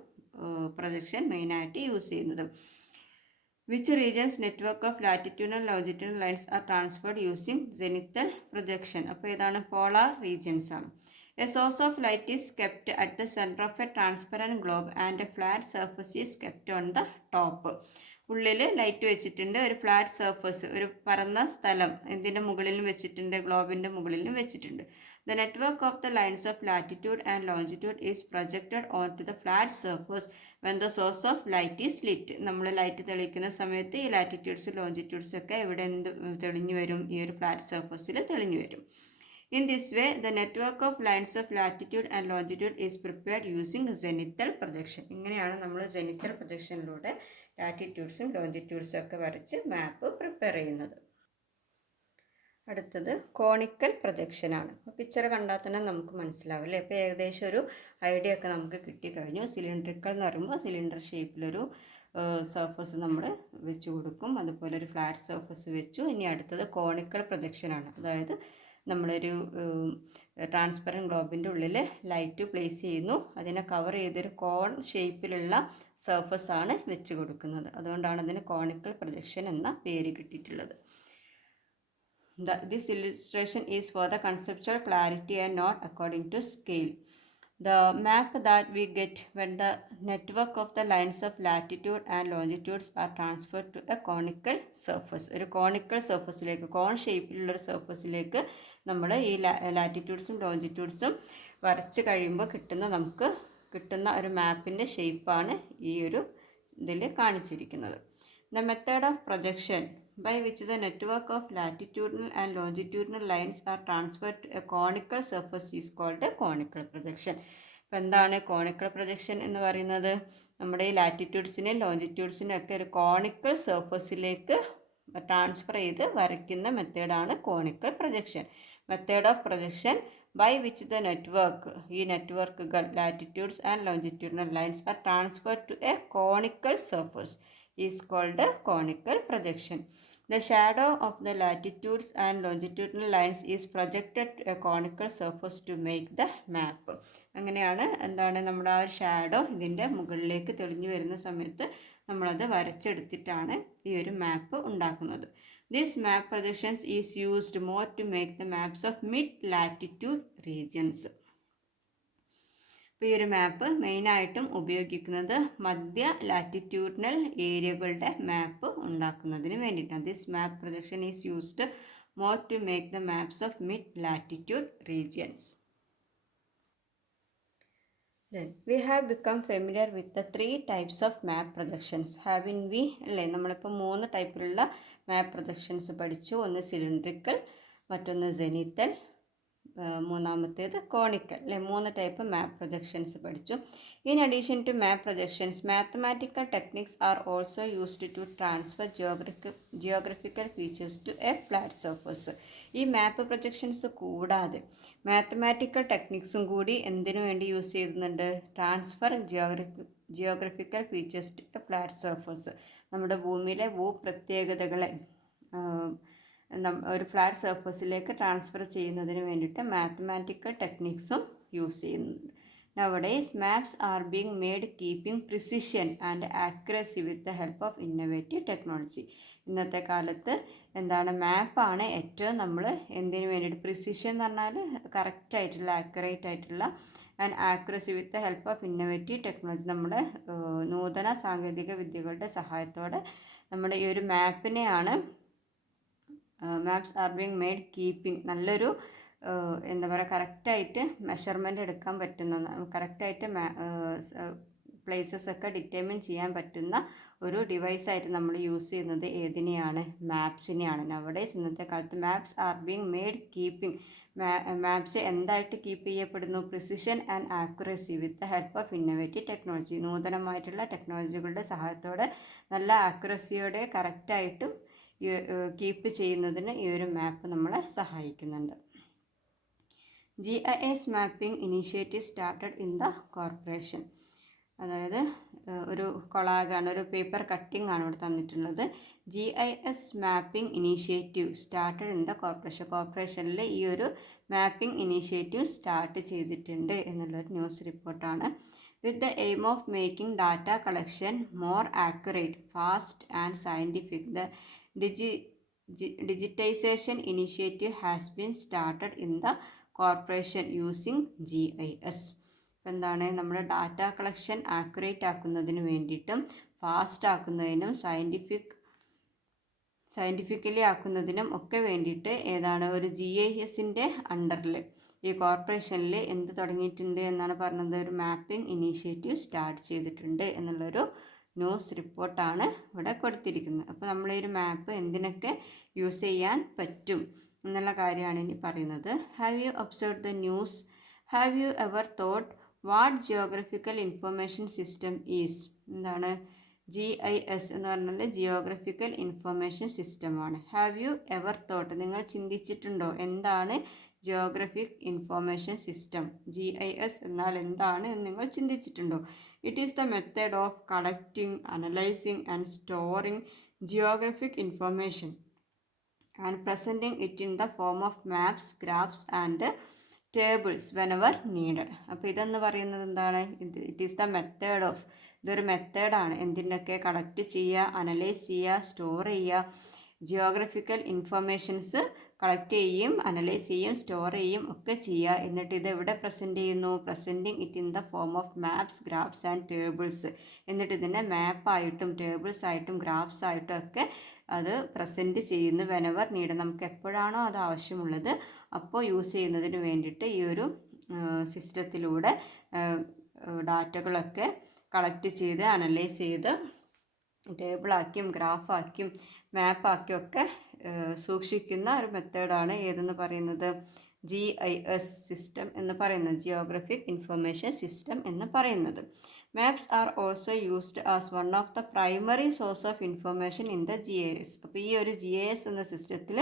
പ്രൊജക്ഷൻ മെയിനായിട്ട് യൂസ് ചെയ്യുന്നത്. Which regions network of latitudinal and longitudinal lines are transferred using zenithal projection. അപ്പോൾ ഏതാണ്, പോളാർ റീജിയൻസ് ആണ്. A source of light is kept at the center of a transparent globe and a flat surface is kept on the top. ഉള്ളിൽ light വെച്ചിട്ടുണ്ട്, ഒരു flat surface, ഒരു പരന്ന സ്ഥലം ഇതിൻ്റെ മുകളിലും വെച്ചിട്ടുണ്ട്, ഗ്ലോബിൻ്റെ മുകളിലും വെച്ചിട്ടുണ്ട്. The network of the lines of latitude and longitude is projected onto the flat surface when the source of light is lit. നമ്മൾ ലൈറ്റ് തെളിയിക്കുന്ന സമയത്ത് ഈ ലാറ്റിറ്റ്യൂഡ്സ് ലോഞ്ചിറ്റ്യൂഡ്സ് ഒക്കെ എവിടെ തെളിഞ്ഞു വരും? ഈ ഒരു ഫ്ലാറ്റ് സർഫസിൽ തെളിഞ്ഞു വരും. In this way, the network of lines of latitude and longitude is prepared using zenithal projection. ഇങ്ങനെയാണ് നമ്മൾ zenithal പ്രൊജക്ഷനിലൂടെ ലാറ്റിറ്റ്യൂഡ്സും ലോഞ്ചിറ്റ്യൂഡ്സും ഒക്കെ വരച്ച് മാപ്പ് പ്രിപ്പയർ ചെയ്യുന്നത്. അടുത്തത് കോണിക്കൽ പ്രൊജക്ഷനാണ്. അപ്പോൾ പിക്ചർ കണ്ടാൽ തന്നെ നമുക്ക് മനസ്സിലാവില്ലേ? ഇപ്പോൾ ഏകദേശം ഒരു ഐഡിയ ഒക്കെ നമുക്ക് കിട്ടിക്കഴിഞ്ഞു. സിലിണ്ടറിക്കൽ എന്ന് പറയുമ്പോൾ സിലിണ്ടർ ഷേപ്പിലൊരു സർഫസ് നമ്മൾ വെച്ച് കൊടുക്കും, അതുപോലെ ഒരു ഫ്ലാറ്റ് സർഫസ് വെച്ചു. ഇനി അടുത്തത് കോണിക്കൽ പ്രൊജക്ഷനാണ്. അതായത് നമ്മളൊരു ട്രാൻസ്പെറൻറ്റ് ഗ്ലോബിൻ്റെ ഉള്ളിൽ ലൈറ്റ് പ്ലേസ് ചെയ്യുന്നു, അതിനെ കവർ ചെയ്തൊരു കോൺ ഷേപ്പിലുള്ള സർഫസാണ് വെച്ച് കൊടുക്കുന്നത്. അതുകൊണ്ടാണ് അതിന് കോണിക്കൽ പ്രൊജക്ഷൻ എന്ന പേര് കിട്ടിയിട്ടുള്ളത്. This illustration is for the conceptual clarity and not according to scale. The map that we get when the network of the lines of latitude and longitudes are transferred to a conical surface. ഒരു conical സർഫസിലേക്ക്, കോൺ ഷേപ്പിലുള്ളൊരു സർഫസിലേക്ക് നമ്മൾ ഈ ലാറ്റിറ്റ്യൂഡ്സും ലോഞ്ചിറ്റ്യൂഡ്സും വരച്ച് കഴിയുമ്പോൾ നമുക്ക് കിട്ടുന്ന ഒരു മാപ്പിൻ്റെ ഷേപ്പാണ് ഈ ഒരു ഇതിൽ കാണിച്ചിരിക്കുന്നത്. The method of projection by which the network of latitudinal and longitudinal lines are transferred to a conical surface is called a conical projection. അപ്പോൾ എന്താണ് കോണിക്കൽ പ്രൊജക്ഷൻ എന്ന് പറയുന്നത്? നമ്മുടെ ഈ ലാറ്റിറ്റ്യൂഡ്സിനും ലോഞ്ചിറ്റ്യൂഡ്സിനും ഒക്കെ ഒരു കോണിക്കൽ സർഫസിലേക്ക് ട്രാൻസ്ഫർ ചെയ്ത് വരയ്ക്കുന്ന മെത്തേഡാണ് conical projection. Method of projection by which the network, ഈ നെറ്റ്വർക്കുകൾ latitudes and longitudinal lines are transferred to a conical surface is called a conical projection. The shadow of the latitudes and longitudinal lines is projected to a conical surface to make the map. അങ്ങനെയാണ് നമ്മുടെ ആ ഒരു shadow ഇതിൻ്റെ മുകളിലേക്ക് തെളിഞ്ഞു വരുന്ന സമയത്ത് നമ്മളത് വരച്ചെടുത്തിട്ടാണ് ഈ ഒരു മാപ്പ് ഉണ്ടാക്കുന്നത്. This map projections is used more to make the maps of mid-latitude regions. ഇപ്പോൾ ഈ ഒരു മാപ്പ് മെയിനായിട്ടും ഉപയോഗിക്കുന്നത് മധ്യ ലാറ്റിറ്റ്യൂഡിനൽ ഏരിയകളുടെ മാപ്പ് ഉണ്ടാക്കുന്നതിന് വേണ്ടിയിട്ടാണ്. This map projection is used more to make the maps of mid latitude regions. Then we have become familiar with the 3 types of map projections. Haven't we? അല്ലേ, നമ്മളിപ്പോൾ 3 ടൈപ്പിലുള്ള മാപ്പ് പ്രൊജക്ഷൻസ് പഠിച്ചു. ഒന്ന് സിലിണ്ടറിക്കൽ, മറ്റൊന്ന് ജെനിത്തൽ, മൂന്നാമത്തേത് conical. അല്ലേ, 3 ടൈപ്പ് മാപ്പ് പ്രൊജക്ഷൻസ് പഠിച്ചു. In addition to map projections, mathematical techniques are also used to transfer geographical features to a flat surface. ഈ മാപ്പ് പ്രൊജക്ഷൻസ് കൂടാതെ മാത്തമാറ്റിക്കൽ ടെക്നിക്സും കൂടി എന്തിനു വേണ്ടി യൂസ് ചെയ്യുന്നുണ്ട്? Transfer geographical features to a flat surface. നമ്മുടെ ഭൂമിയിലെ ഭൂപ്രത്യേകതകളെ ഒരു ഫ്ലാറ്റ് സർഫസിലേക്ക് ട്രാൻസ്ഫർ ചെയ്യുന്നതിന് വേണ്ടിയിട്ട് മാത്തമാറ്റിക്കൽ ടെക്നിക്സും യൂസ് ചെയ്യുന്നുണ്ട്. Nowadays, maps are being made keeping precision and accuracy with the help of innovative technology. ഇന്നത്തെ കാലത്ത് മാപ്പാണ് ഏറ്റവും നമ്മൾ എന്തിനു വേണ്ടിയിട്ട്, പ്രിസിഷൻ എന്ന് പറഞ്ഞാൽ കറക്റ്റ് ആയിട്ടുള്ള, ആക്യുറേറ്റ് ആയിട്ടുള്ള, and accuracy with the help of innovative technology. നമ്മുടെ നൂതന സാങ്കേതിക വിദ്യകളുടെ സഹായത്തോടെ നമ്മുടെ ഈ ഒരു മാപ്പിനെയാണ് maps are being made keeping, നല്ലൊരു കറക്റ്റായിട്ട് മെഷർമെൻറ്റ് എടുക്കാൻ പറ്റുന്ന, കറക്റ്റായിട്ട് പ്ലേസസ് ഒക്കെ ഡിറ്റർമിൻ ചെയ്യാൻ പറ്റുന്ന ഒരു ഡിവൈസായിട്ട് നമ്മൾ യൂസ് ചെയ്യുന്നത് ഏതിനെയാണ്? മാപ്സിനെയാണ്. നവഡേയ്സ്, ഇന്നത്തെ കാലത്ത് maps are being made keeping, maps എന്തായിട്ട് കീപ്പ് ചെയ്യപ്പെടുന്നു? Precision and accuracy with the help of innovative technology. നൂതനമായിട്ടുള്ള ടെക്നോളജികളുടെ സഹായത്തോടെ നല്ല ആക്യുറസിയോടെ കറക്റ്റായിട്ടും കീപ്പ് ചെയ്യുന്നതിന് ഈ ഒരു മാപ്പ് നമ്മളെ സഹായിക്കുന്നുണ്ട്. GIS mapping initiative started in the corporation. അതായത് ഒരു കൊളാഗാണ്, ഒരു പേപ്പർ കട്ടിംഗ് ആണ് ഇവിടെ തന്നിട്ടുള്ളത്. GIS mapping initiative started in the corporation. കോർപ്പറേഷനിൽ ഈ ഒരു മാപ്പിംഗ് ഇനീഷ്യേറ്റീവ് സ്റ്റാർട്ട് ചെയ്തിട്ടുണ്ട് എന്നുള്ളൊരു ന്യൂസ് റിപ്പോർട്ടാണ്. With the aim of making data collection more accurate, fast and scientific, the digitization initiative has been started in the corporation using GIS. അപ്പോൾ എന്താണ്, നമ്മുടെ data collection accurate ആക്കുന്നതിന് വേണ്ടിയിട്ടും ഫാസ്റ്റ് ആക്കുന്നതിനും സയൻറ്റിഫിക്കലി ആക്കുന്നതിനും ഒക്കെ വേണ്ടിയിട്ട് ഏതാണ് ഒരു GISൻ്റെ അണ്ടറിൽ ഈ കോർപ്പറേഷനിൽ എന്ത് തുടങ്ങിയിട്ടുണ്ട് എന്നാണ് പറഞ്ഞത്, ഒരു മാപ്പിംഗ് ഇനീഷ്യേറ്റീവ് സ്റ്റാർട്ട് ചെയ്തിട്ടുണ്ട് എന്നുള്ളൊരു ന്യൂസ് റിപ്പോർട്ടാണ് ഇവിടെ കൊടുത്തിരിക്കുന്നത്. അപ്പോൾ നമ്മൾ ഈ ഒരു മാപ്പ് എന്തിനൊക്കെ യൂസ് ചെയ്യാൻ പറ്റും എന്നുള്ള കാര്യമാണ് ഇനി പറയുന്നത്. Have you observe the news? Have you ever thought what geographical information system is? എന്താണ് GIS എന്ന് പറഞ്ഞാൽ ജിയോഗ്രഫിക്കൽ ഇൻഫർമേഷൻ സിസ്റ്റമാണ്. ഹാവ് യു എവർ തോട്ട്, നിങ്ങൾ ചിന്തിച്ചിട്ടുണ്ടോ എന്താണ് ജിയോഗ്രഫിക് ഇൻഫർമേഷൻ സിസ്റ്റം? GIS എന്നാൽ എന്താണ് എന്ന് നിങ്ങൾ ചിന്തിച്ചിട്ടുണ്ടോ? It is the method of collecting, analysing and storing geographic information and presenting it in the form of maps, graphs and tables whenever needed. അപ്പോൾ ഇതെന്ന് പറയുന്നത് എന്താണ്? It is the method of, ഇതൊരു മെത്തേഡാണ് എന്തിനൊക്കെ കളക്ട് ചെയ്യുക, അനലൈസ് ചെയ്യുക, store ചെയ്യുക, ജിയോഗ്രഫിക്കൽ ഇൻഫർമേഷൻസ് കളക്ട് ചെയ്യും, അനലൈസ് ചെയ്യും, സ്റ്റോർ ചെയ്യും ഒക്കെ ചെയ്യുക. എന്നിട്ട് ഇത് എവിടെ പ്രസൻറ്റ് ചെയ്യുന്നു? Presenting it in the form of maps, graphs and tables. എന്നിട്ട് ഇതിനെ മാപ്പായിട്ടും ടേബിൾസ് ആയിട്ടും ഗ്രാഫ്സ് ആയിട്ടും ഒക്കെ അത് പ്രസൻറ്റ് ചെയ്യുന്നു. വെനെവർ നീഡ്, നമുക്ക് എപ്പോഴാണോ അത് ആവശ്യമുള്ളത് അപ്പോൾ യൂസ് ചെയ്യുന്നതിന് വേണ്ടിയിട്ട് ഈ ഒരു സിസ്റ്റത്തിലൂടെ ഡാറ്റകളൊക്കെ കളക്ട് ചെയ്ത് അനലൈസ് ചെയ്ത് ടേബിളാക്കിയും ഗ്രാഫാക്കിയും മാപ്പാക്കിയൊക്കെ സൂക്ഷിക്കുന്ന ഒരു മെത്തേഡാണ് ഏതെന്ന് പറയുന്നത്? GIS സിസ്റ്റം എന്ന് പറയുന്നത്, ജിയോഗ്രഫിക് ഇൻഫർമേഷൻ സിസ്റ്റം എന്ന് പറയുന്നത്. Maps are also used as one of the primary source of information in the GIS. അപ്പോൾ ഈ ഒരു GIS എന്ന സിസ്റ്റത്തിൽ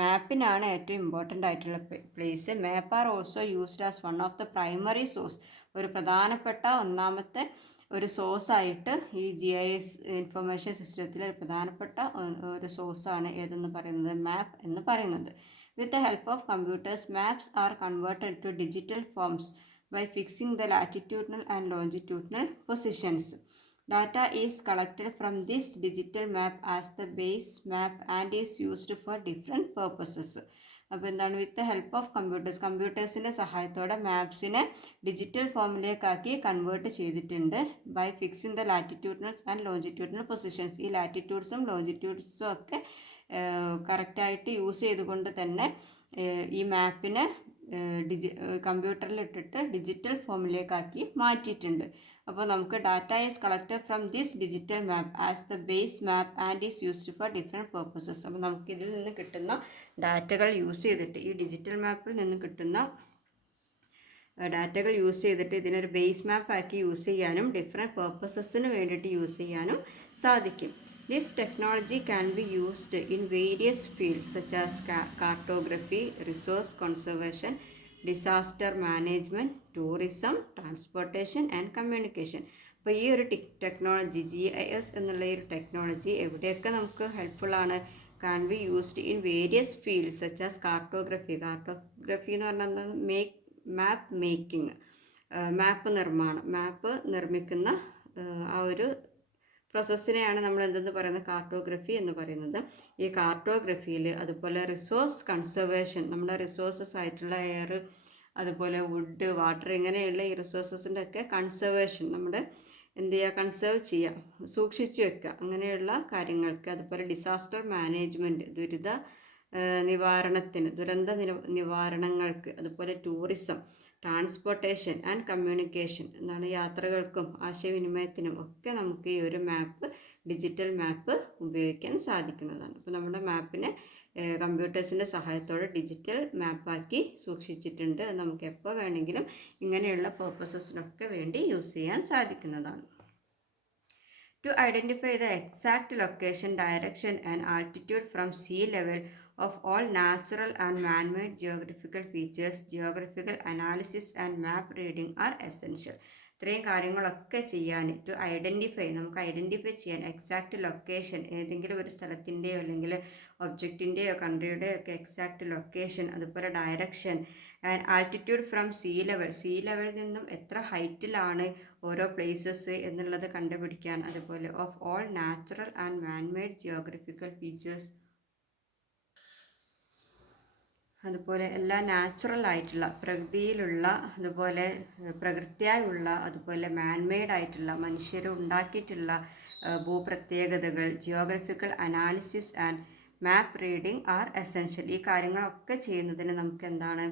മാപ്പിനാണ് ഏറ്റവും ഇമ്പോർട്ടൻ്റ് ആയിട്ടുള്ള place. Map R also used as one of the primary source, ഒരു പ്രധാനപ്പെട്ട ഒന്നാമത്തെ ഒരു സോഴ്സായിട്ട് ഈ GIS ഇൻഫർമേഷൻ സിസ്റ്റത്തിൽ ഒരു പ്രധാനപ്പെട്ട ഒരു സോഴ്സാണ് ഏതെന്ന് പറയുന്നത്? മാപ്പ് എന്ന് പറയുന്നത്. With the help of computers, maps are converted to digital forms by fixing the latitudinal and longitudinal positions. Data is collected from this digital map as the base map and is used for different purposes. അപ്പോൾ എന്താണ്? With the help of കമ്പ്യൂട്ടേഴ്സിൻ്റെ സഹായത്തോടെ മാപ്സിനെ digital ഫോമിലേക്കാക്കി convert ചെയ്തിട്ടുണ്ട്. By fixing the latitudinals and longitudinal positions, ഈ ലാറ്റിറ്റ്യൂഡ്സും ലോഞ്ചിറ്റ്യൂഡ്സും ഒക്കെ കറക്റ്റായിട്ട് യൂസ് ചെയ്തുകൊണ്ട് തന്നെ ഈ മാപ്പിനെ കമ്പ്യൂട്ടറിലിട്ടിട്ട് ഡിജിറ്റൽ ഫോമിലേക്കാക്കി മാറ്റിയിട്ടുണ്ട്. അപ്പോൾ നമുക്ക് data is collected from this digital map as the base map and is used for different purposes. അപ്പോൾ നമുക്ക് ഇതിൽ നിന്ന് കിട്ടുന്ന ഡാറ്റകൾ യൂസ് ചെയ്തിട്ട്, ഈ ഡിജിറ്റൽ മാപ്പിൽ നിന്ന് കിട്ടുന്ന ഡാറ്റകൾ യൂസ് ചെയ്തിട്ട് ഇതിനൊരു ബേസ് മാപ്പാക്കി യൂസ് ചെയ്യാനും ഡിഫറെൻറ്റ് പർപ്പസസിന് വേണ്ടിയിട്ട് യൂസ് ചെയ്യാനും സാധിക്കും. This technology can be used in various fields such as cartography, resource conservation, disaster management, tourism, transportation and communication. അപ്പോൾ ഈ ഒരു ടെക്നോളജി GIS എന്നുള്ള ഈ ഒരു ടെക്നോളജി എവിടെയൊക്കെ നമുക്ക് ഹെൽപ്ഫുള്ളാണ്? can be used in various fields such as cartography. Cartography എന്ന് പറഞ്ഞാൽ മാപ്പ് മേക്കിംഗ്, മാപ്പ് നിർമ്മാണം, മാപ്പ് നിർമ്മിക്കുന്ന ആ ഒരു പ്രോസസ്സിനെയാണ് നമ്മൾ എന്തെന്ന് പറയുന്നത്? കാർട്ടോഗ്രഫി എന്ന് പറയുന്നത്. ഈ കാർട്ടോഗ്രഫിയിൽ അതുപോലെ റിസോഴ്സ് കൺസർവേഷൻ, നമ്മുടെ റിസോഴ്സസ് ആയിട്ടുള്ള എയർ, അതുപോലെ വുഡ്, വാട്ടർ, ഇങ്ങനെയുള്ള ഈ റിസോഴ്സസിൻ്റെ ഒക്കെ കൺസർവേഷൻ നമ്മുടെ എന്ത് ചെയ്യുക? കൺസേർവ് ചെയ്യുക, സൂക്ഷിച്ചു വെക്കുക, അങ്ങനെയുള്ള കാര്യങ്ങൾക്ക്. അതുപോലെ ഡിസാസ്റ്റർ മാനേജ്മെൻറ്റ്, ദുരന്ത നിവാരണങ്ങൾക്ക്. അതുപോലെ ടൂറിസം, ട്രാൻസ്പോർട്ടേഷൻ ആൻഡ് കമ്മ്യൂണിക്കേഷൻ, എന്താണ് യാത്രകൾക്കും ആശയവിനിമയത്തിനും ഒക്കെ നമുക്ക് ഈ ഒരു മാപ്പ്, ഡിജിറ്റൽ മാപ്പ് ഉപയോഗിക്കാൻ സാധിക്കുന്നതാണ്. അപ്പോൾ നമ്മുടെ മാപ്പിനെ കമ്പ്യൂട്ടേഴ്സിൻ്റെ സഹായത്തോടെ ഡിജിറ്റൽ മാപ്പാക്കി സൂക്ഷിച്ചിട്ടുണ്ട്. അത് നമുക്ക് എപ്പോൾ വേണമെങ്കിലും ഇങ്ങനെയുള്ള പർപ്പസസിനൊക്കെ വേണ്ടി യൂസ് ചെയ്യാൻ സാധിക്കുന്നതാണ്. To identify the exact location, direction and altitude from sea level of all natural and man-made geographical features, geographical analysis and map reading are essential. ഇത്രയും കാര്യങ്ങളൊക്കെ ചെയ്യാൻ, ടു ഐഡൻറ്റിഫൈ, നമുക്ക് ഐഡൻറ്റിഫൈ ചെയ്യാൻ എക്സാക്റ്റ് ലൊക്കേഷൻ, ഏതെങ്കിലും ഒരു സ്ഥലത്തിൻ്റെയോ അല്ലെങ്കിൽ ഒബ്ജക്റ്റിൻ്റെയോ കൺട്രിയുടെയോ ഒക്കെ എക്സാക്റ്റ് ലൊക്കേഷൻ, അതുപോലെ direction and altitude from see ലെവലിൽ നിന്നും എത്ര ഹൈറ്റിലാണ് ഓരോ പ്ലേസസ് എന്നുള്ളത് കണ്ടുപിടിക്കാൻ, അതുപോലെ of all natural and man-made geographical features അതുപോലെ എല്ലാ നാച്ചുറൽ ആയിട്ടുള്ള പ്രകൃതിയിലുള്ള, അതുപോലെ പ്രകൃതിയായുള്ള, അതുപോലെ മാൻമെയ്ഡ് ആയിട്ടുള്ള മനുഷ്യർ ഉണ്ടാക്കിയിട്ടുള്ള ഭൂപ്രത്യേകതകൾ, geographical analysis and map reading are essential. ഈ കാര്യങ്ങളൊക്കെ ചെയ്യുന്നതിന് നമുക്ക് എന്താണ്,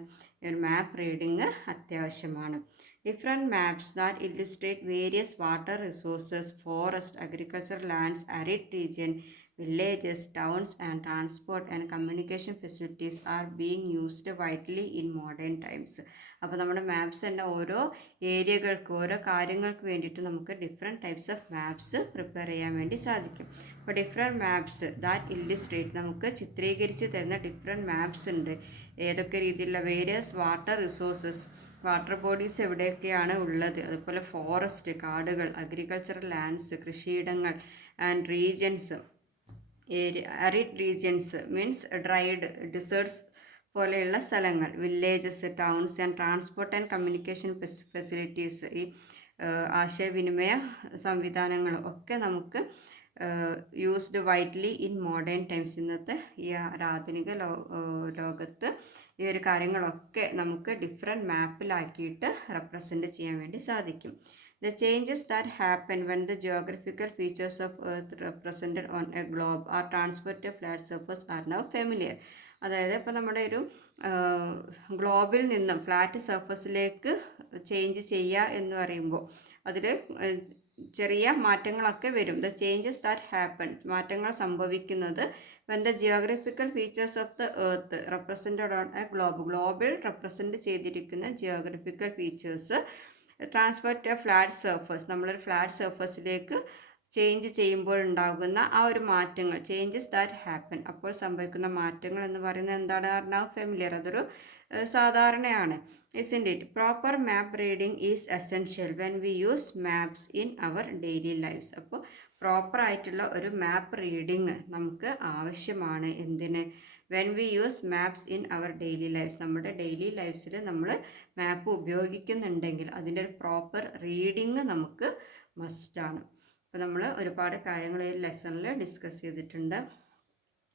ഒരു മാപ്പ് റീഡിങ് അത്യാവശ്യമാണ്. Different maps that illustrate various water resources, forest, agriculture lands, arid region, villages, towns and transport and communication facilities are being used widely in modern times. അപ്പോൾ നമ്മുടെ maps തന്നെ ഓരോ ഏരിയകൾക്ക്, ഓരോ കാര്യങ്ങൾക്ക് വേണ്ടിയിട്ട് നമുക്ക് different types of maps prepare ചെയ്യാൻ വേണ്ടി സാധിക്കും. അപ്പോൾ ഡിഫറെൻറ്റ് മാപ്സ് ദാറ്റ് ഇല്ലുസ്ട്രേറ്റ്, നമുക്ക് ചിത്രീകരിച്ച് തരുന്ന ഡിഫറെൻറ്റ് മാപ്സ് ഉണ്ട്. ഏതൊക്കെ രീതിയിലുള്ള various water resources, water bodies എവിടെയൊക്കെയാണ് ഉള്ളത്, അതുപോലെ ഫോറസ്റ്റ് കാടുകൾ, അഗ്രികൾച്ചറൽ ലാൻഡ്സ് കൃഷിയിടങ്ങൾ, and regions arid regions means dried deserts പോലെയുള്ള സ്ഥലങ്ങൾ, villages, towns and transport and communication facilities, ഈ ആശയവിനിമയ സംവിധാനങ്ങൾ ഒക്കെ നമുക്ക് used widely in modern times. ഇന്നത്തെ ഈ ആധുനിക ലോകത്ത് ഈ ഒരു കാര്യങ്ങളൊക്കെ നമുക്ക് ഡിഫറെൻറ്റ് മാപ്പിലാക്കിയിട്ട് റെപ്രസെൻറ്റ് ചെയ്യാൻ വേണ്ടി സാധിക്കും. The changes that happen when the geographical features of Earth represented on a globe are transferred to flat surface are now familiar. അതായത് ഇപ്പോൾ നമ്മുടെ ഒരു ഗ്ലോബിൽ നിന്നും ഫ്ലാറ്റ് സർഫസിലേക്ക് ചേഞ്ച് ചെയ്യുക എന്ന് പറയുമ്പോൾ അതിൽ ചെറിയ മാറ്റങ്ങളൊക്കെ വരും. ദ ചേഞ്ചസ് ദാറ്റ് ഹാപ്പൺ, മാറ്റങ്ങൾ സംഭവിക്കുന്നത് when the geographical features of the earth represented on a globe, ഗ്ലോബിൽ റെപ്രസെൻറ്റ് ചെയ്തിരിക്കുന്ന geographical features transfer to a flat surface, നമ്മളൊരു ഫ്ലാറ്റ് സർഫസിലേക്ക് ചേഞ്ച് ചെയ്യുമ്പോഴുണ്ടാകുന്ന ആ ഒരു മാറ്റങ്ങൾ, ചേഞ്ചസ് ദാറ്റ് ഹാപ്പൻ, അപ്പോൾ സംഭവിക്കുന്ന മാറ്റങ്ങൾ എന്ന് പറയുന്നത് എന്താണ്, ആർ നൗ ഫെമിലിയർ, അതൊരു സാധാരണയാണ്. Isn't it? Proper map reading is essential when we use maps in our daily lives. അപ്പോൾ പ്രോപ്പറായിട്ടുള്ള ഒരു മാപ്പ് റീഡിങ് നമുക്ക് ആവശ്യമാണ്. എന്തിന്? When we use maps in our daily lives, നമ്മുടെ ഡെയിലി ലൈഫ്സിൽ നമ്മൾ മാപ്പ് ഉപയോഗിക്കുന്നുണ്ടെങ്കിൽ അതിൻ്റെ ഒരു പ്രോപ്പർ റീഡിങ് നമുക്ക് മസ്റ്റാണ്. അപ്പോൾ നമ്മൾ ഒരുപാട് കാര്യങ്ങൾ ഈ ലെസണിൽ ഡിസ്കസ് ചെയ്തിട്ടുണ്ട്.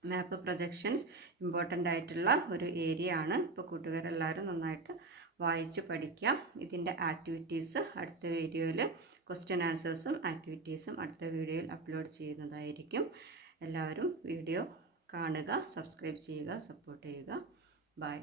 മാപ്പ് പ്രൊജക്ഷൻസ് ഇമ്പോർട്ടൻ്റ് ആയിട്ടുള്ള ഒരു ഏരിയ ആണ്. ഇപ്പോൾ കൂട്ടുകാരെല്ലാവരും നന്നായിട്ട് വായിച്ച് പഠിക്കാം. ഇതിൻ്റെ ആക്ടിവിറ്റീസ് അടുത്ത വീഡിയോയിൽ, ക്വസ്റ്റ്യൻ ആൻസേഴ്സും ആക്ടിവിറ്റീസും അടുത്ത വീഡിയോയിൽ അപ്ലോഡ് ചെയ്യുന്നതായിരിക്കും. എല്ലാവരും വീഡിയോ കാണുക, സബ്സ്ക്രൈബ് ചെയ്യുക, സപ്പോർട്ട് ചെയ്യുക. ബൈ.